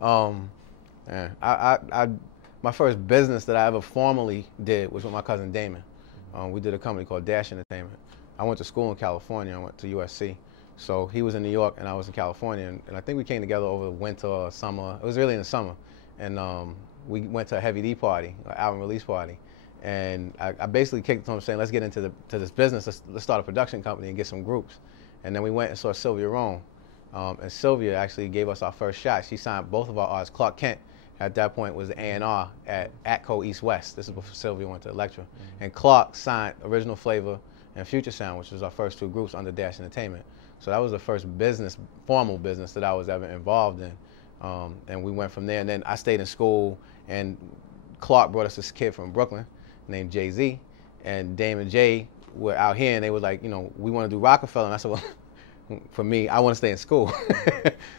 Um, yeah, my first business that I ever formally did was with my cousin Damon. We did a company called Dash Entertainment. I went to school in California. I went to USC. So he was in New York and I was in California. And I think we came together over the winter or summer. It was really in the summer. And we went to a Heavy D party, an album release party. And I basically kicked it to him saying, let's get into this business. Let's start a production company and get some groups. And then we went and saw Sylvia Rome. And Sylvia actually gave us our first shot. She signed both of our artists. Clark Kent, at that point, was the A&R at ATCO East West. This is before Sylvia went to Elektra. And Clark signed Original Flavor and Future Sound, which was our first two groups under Dash Entertainment. So that was the first business, formal business that I was ever involved in. And we went from there. And then I stayed in school, and Clark brought us this kid from Brooklyn named Jay-Z. And Dame and Jay were out here, and they were like, you know, we want to do Roc-A-Fella. And I said, well, for me, I want to stay in school.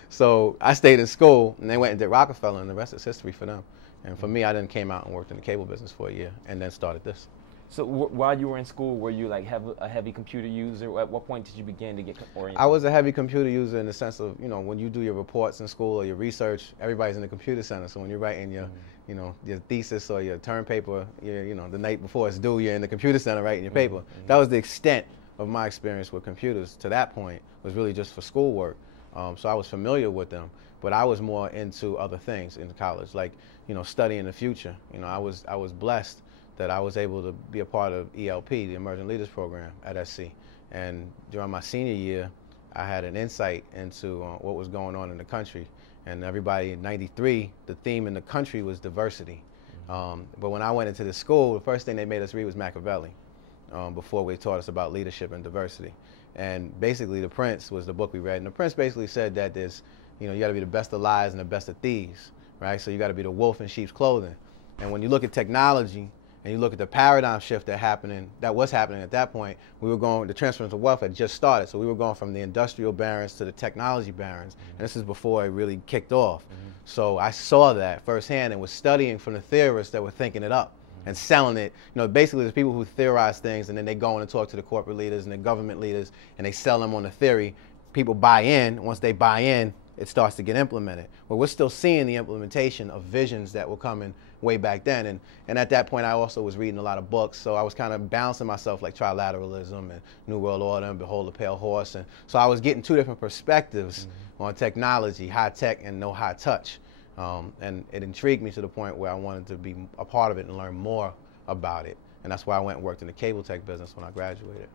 So I stayed in school, and they went and did Roc-A-Fella, and the rest is history for them. And for me, I then came out and worked in the cable business for a year, and then started this. So while you were in school, were you like a heavy computer user? At what point did you begin to get oriented? I was a heavy computer user in the sense of, you know, when you do your reports in school or your research, everybody's in the computer center. So when you're writing your, you know, your thesis or your term paper, you know, the night before it's due, you're in the computer center writing your paper. That was the extent of my experience with computers to that point, was really just for schoolwork. So I was familiar with them, but I was more into other things in college, like, you know, studying the future. You know, I was blessed that I was able to be a part of ELP, the Emerging Leaders Program at SC. And during my senior year, I had an insight into what was going on in the country. And everybody in '93, the theme in the country was diversity. But when I went into the school, the first thing they made us read was Machiavelli before they taught us about leadership and diversity. And basically, The Prince was the book we read. And The Prince basically said that there's, you know, you got to be the best of liars and the best of thieves, right? So you got to be the wolf in sheep's clothing. And when you look at technology, and you look at the paradigm shift that was happening at that point, the transference of wealth had just started. So we were going from the industrial barons to the technology barons. And this is before it really kicked off. So I saw that firsthand and was studying from the theorists that were thinking it up and selling it. You know, basically there's people who theorize things and then they go in and talk to the corporate leaders and the government leaders and they sell them on the theory. People buy in. Once they buy in, it starts to get implemented. But we're still seeing the implementation of visions that were coming way back then. And at that point, I also was reading a lot of books, so I was kind of balancing myself, like trilateralism and New World Order and Behold the Pale Horse. And so I was getting two different perspectives on technology, high tech and no high touch. And it intrigued me to the point where I wanted to be a part of it and learn more about it. And that's why I went and worked in the cable tech business when I graduated.